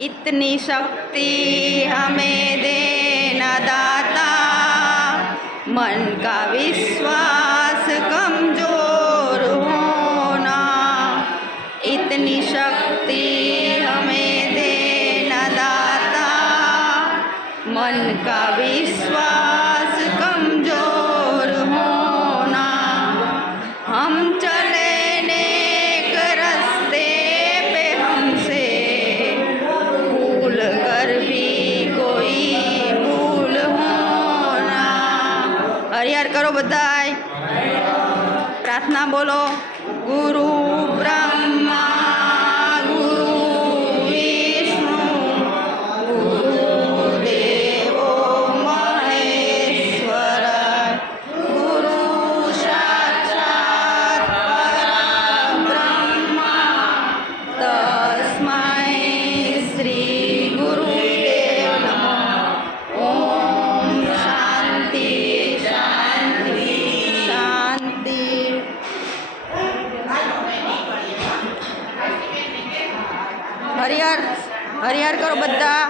इतनी शक्ति हमें देना दाता। मन का विश्वास कमज़ोर होना। इतनी शक्ति हमें देना दाता। मन का विश्वास હરિયાર કરો બધાય. પ્રાર્થના બોલો. ગુરુ બ્રહ્મા હરિહર હરિહર કરો બધા.